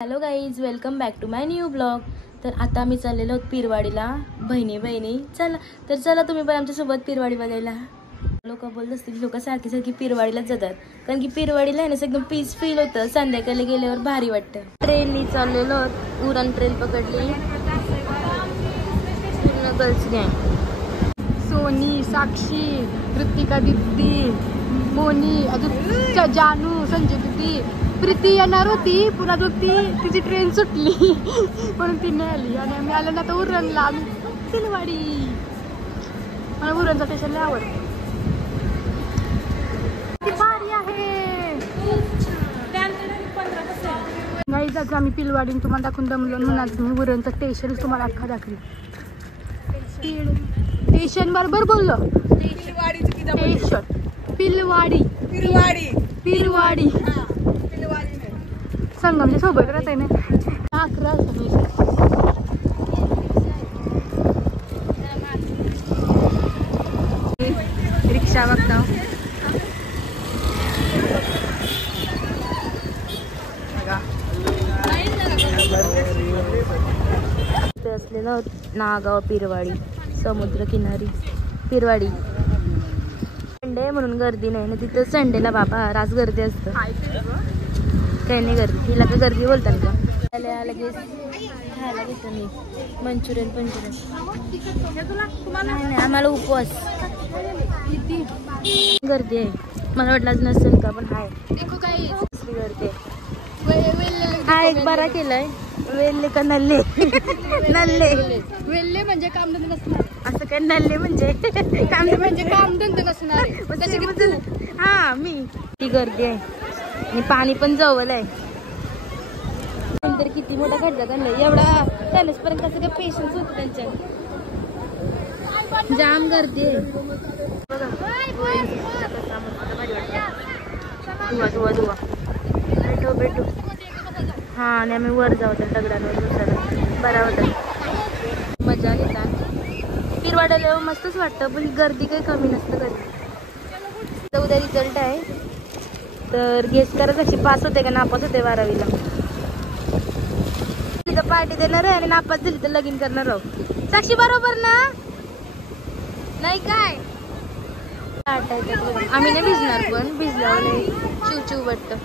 Hello guys, welcome back to my new blog. तर आता आम्ही चाललेलो आहोत पिरवाडीला. बहिणी चला तुम्ही पण आमच्यासोबत पिरवाडी बघायला. लोक बोलत असतील, लोक सारखी पिरवाडीलाच जातात कारण की पिरवाडीला आहे ना एकदम पीस फील होतं. संध्याकाळी गेल्यावर भारी वाटतं. ट्रेननी चाललेलो आहोत, उरण ट्रेन पकडली. पूर्ण गर्ल्स गँग, सोनी, साक्षी, कृतिका दीदी, मोनी, अजून जानू, संजय दीदी, प्रीती येणार होती. पुन्हा तिची ट्रेन सुटली म्हणून ती नाही आली आणि आम्ही आलो ना तर उरणला. आम्ही पिरवाडी, मला उरणचं स्टेशन लय आवडतं. भारी आहे गाईज. आज आम्ही पिलवाडी तुम्हाला दाखवून दमलो म्हणून मी उरणचं स्टेशन तुम्हाला अख्खा दाखवी. स्टेशन बरोबर बोललो. स्टेशन पिलवाडी पिरवाडी संगमच्या सोबत राहत आहे ना. 11 रिक्षा बघता असलेलं नागाव पिरवाडी समुद्र किनारी. पिरवाडी संडे म्हणून गर्दी नाही ना तिथं. संडेला बाबा राज गर्दी असतं. काही नाही गर्दी, तिला का गर्दी बोलतात का. लगेच खायला घेतो मी मंचुरियन नाही, आम्हाला उपवास. गर्दी आहे, मला वाटलं नसेल का, पण हाय गर्दी आहे. हा एक बरा केलाय. वेल्ले का नल्ले नल्ले वेल्ले म्हणजे कामधंदा नसणार. असं काय नल्ले म्हणजे कामधंदा नसणार. हा मी ती गर्दी आहे आणि पाणी पण जवळ आहे. नंतर किती मोठा खड्डा काढलाय. एवढा त्यानेसपर्यंत कसं काय पेशन्स होत त्यांच्या. जाम गर्दी आहे. धुवा भेटू. हा आणि आम्ही वर जाऊ त्या दगडांवर बसायला. बरा होता, मजा येतात. पिरवाड्याला मस्तच वाटतं, पण गर्दी काही कमी नसतं. गर्दी उद्या रिझल्ट आहे, तर गेस करा कशी पास होते का नापास होते 12वीला. तिथं पार्टी देणार आहे आणि नापास झाली तर लगीन करणार आहोत. साक्षी बरोबर ना? नाही काय आम्ही नाही भिजणार, पण भिजल्यावर चिव वाटतं.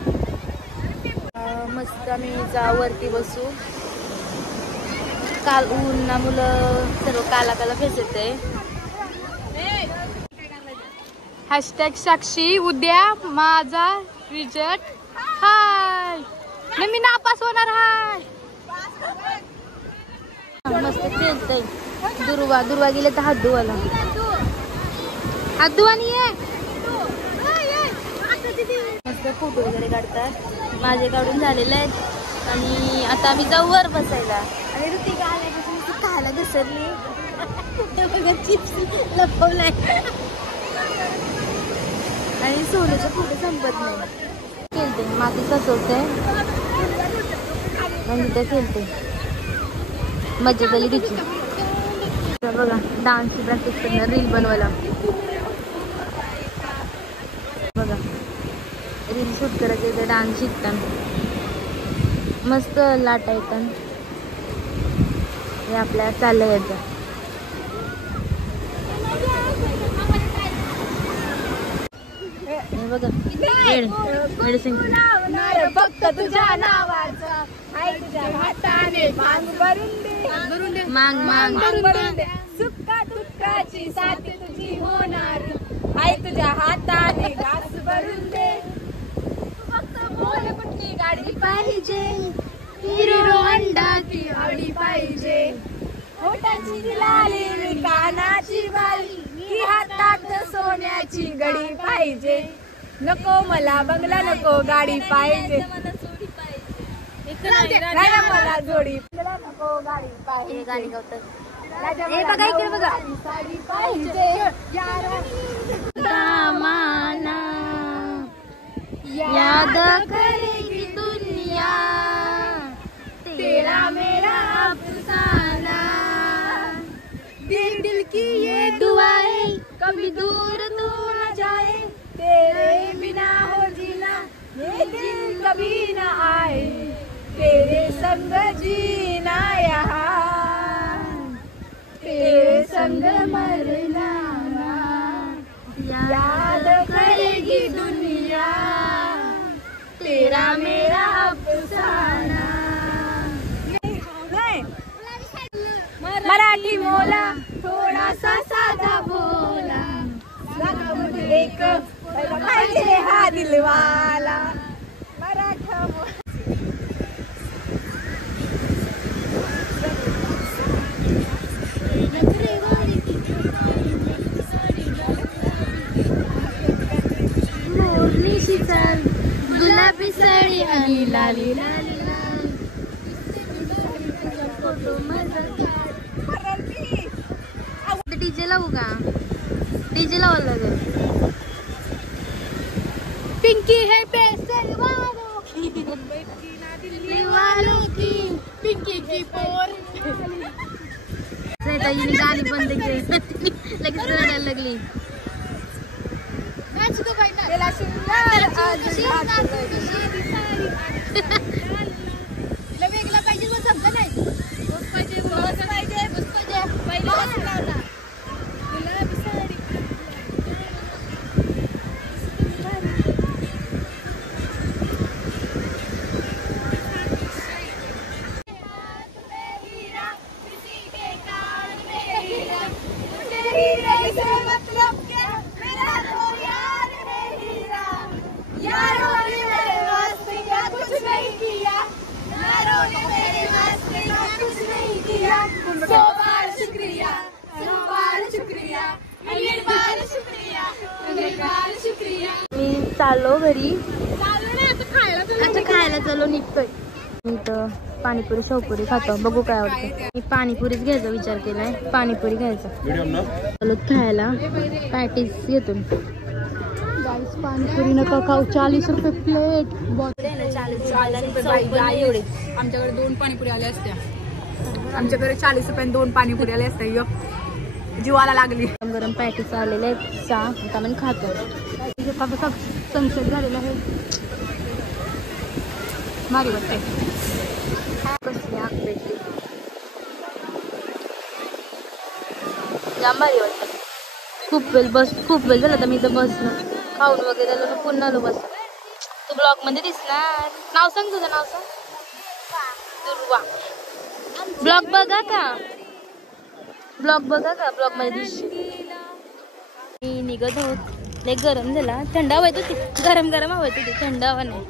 मस्त आम्ही वरती बसू. काल ऊन ना मुलं सर्व काला फेस येते. हॅशटॅग साक्षी उद्या माझा रिझल्ट हाय. नाही मी नापास होणार हाय. मस्त खेळतय. दुर्वा गेले तर हात धुवाला. हात धुवा नाही मस्त फोटो वगैरे काढतात. माझे काढून झालेले आहेत आणि आता आम्ही जाऊ वर बसायला. आणि ऋतिका आल्यापासून ती खायला घसरली. बघा चिप्स लपवलाय आणि सोन्याचा फोटो संपत नाही. खेळते माती फसवते आणि तिथे खेळते. मजा झाली तिची. बघा डान्सची प्रॅक्टिस करणार, रील बनवायला. बघा रील शूट करायचं तर डान्स शिकताना मस्त लाटा येतात. हे आपल्या चाललं यायचं. हे बघा मेडिसिन फक्त तुझ्या नावाचा तुझ्या हाताने मांग सुक्का दुःखाची साथ तुझी होणार. आई तुझ्या हाताने घास भरून दे. फक्त बोल कुठली गाडी पाहिजे. हिरो होंडा की आवडी पाहिजे. होटाची लाली कानाची बाली की हातात सोन्याची गडी पाहिजे. नको मला बंगला नको गाडी पाहिजे. मला जोडी नको गाडी पाहिजे. गाडी गावतात. हे बघा इकडे बघा. साडी पाहिजे दामाना याद करेगी दुनिया तेरा मेरा अफसाना. दिल की ये दुआएं कभी दूर तू न जाए. तेरे बिना हो जीना ये दिल कभी न आए. तेरे संग जीना यहाँ, तेरे संग मरना, याद करेगी दुनिया तेरा मेरा अफसाना। मराठी बोला थोड़ा सा साधा बोला, लगा मुझे एक पाहिजे हा दिलवाला। मराठा मोरनीशी चाल, गुलाबी साडी आणि लाली लाली लाल, फोटो माझा डीजे लावू का? डीजे लावायला लागेल। पिंकी है पैसे वालों की, दिल्ली वालों की, पिंकी की पोर। हिने गाणी बंद केली, लगेच रडायला लागली। गेला शृंगार आज घातलाय। तिला वेगळा पाहिजे मग समजा नाही, बस पाहिजे, बस पाहिजे, बस पाहिजे, पहिले बस लावला। गुलाबी साडी मतलब क्या, मेरा तो यार है हीरा, यारों ने मेरे वास्ते क्या कुछ नहीं किया, यारों ने मेरे वास्ते क्या कुछ नहीं किया। 100 बार शुक्रिया, 100 बार शुक्रिया, 100 बार शुक्रिया, 100 बार शुक्रिया। मी चाललो घरी, चालू ना आता खायला, आता खायला चाललो निघतोय। मी तर पाणीपुरी शेवपुरी खातो, बघू काय आवडतं। मी पाणीपुरीच घ्यायचा विचार केलाय, पाणीपुरी घ्यायचा चालू खायला। पॅटीस घेतो पाणीपुरी नका खाऊ, 40 रुपये प्लेट। आमच्याकडे 2 पाणीपुरी आल्या असत्या, आमच्याकडे 40 रुपयाने 2 पाणीपुरी आल्या असत्या। जीवाला लागली। गरम गरम पॅटीस आलेले आहेत, आता आपण खातो। सनसेट झालेला आहे, भारी वाटते। कसली आग भेटली, जाम भारी वाटतं। खूप वेळ झाला तर मी तर बसलो, खाऊन वगैरे आलो, पुन्हा आलो बस। तू ब्लॉग मध्ये दिसणार, नाव सांग तुझं, नाव सांग। दुर्वा। ब्लॉग बघा का, ब्लॉग मध्ये दिसशील। मी निघत आहोत, लय गरम झाला, थंड हवा येत होती, गरम हवा येत होती, थंड हवा नाही।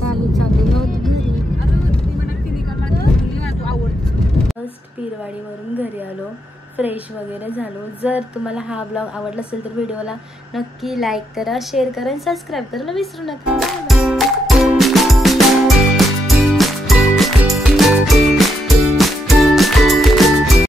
चालू होत घरी, फर्स्ट पीरवाडीवरून घरी आलो, फ्रेश वगैरे झालो। जर तुम्हाला हा ब्लॉग आवडला असेल तर व्हिडिओला नक्की लाईक करा, शेअर करा आणि सबस्क्राईब करायला विसरू नका।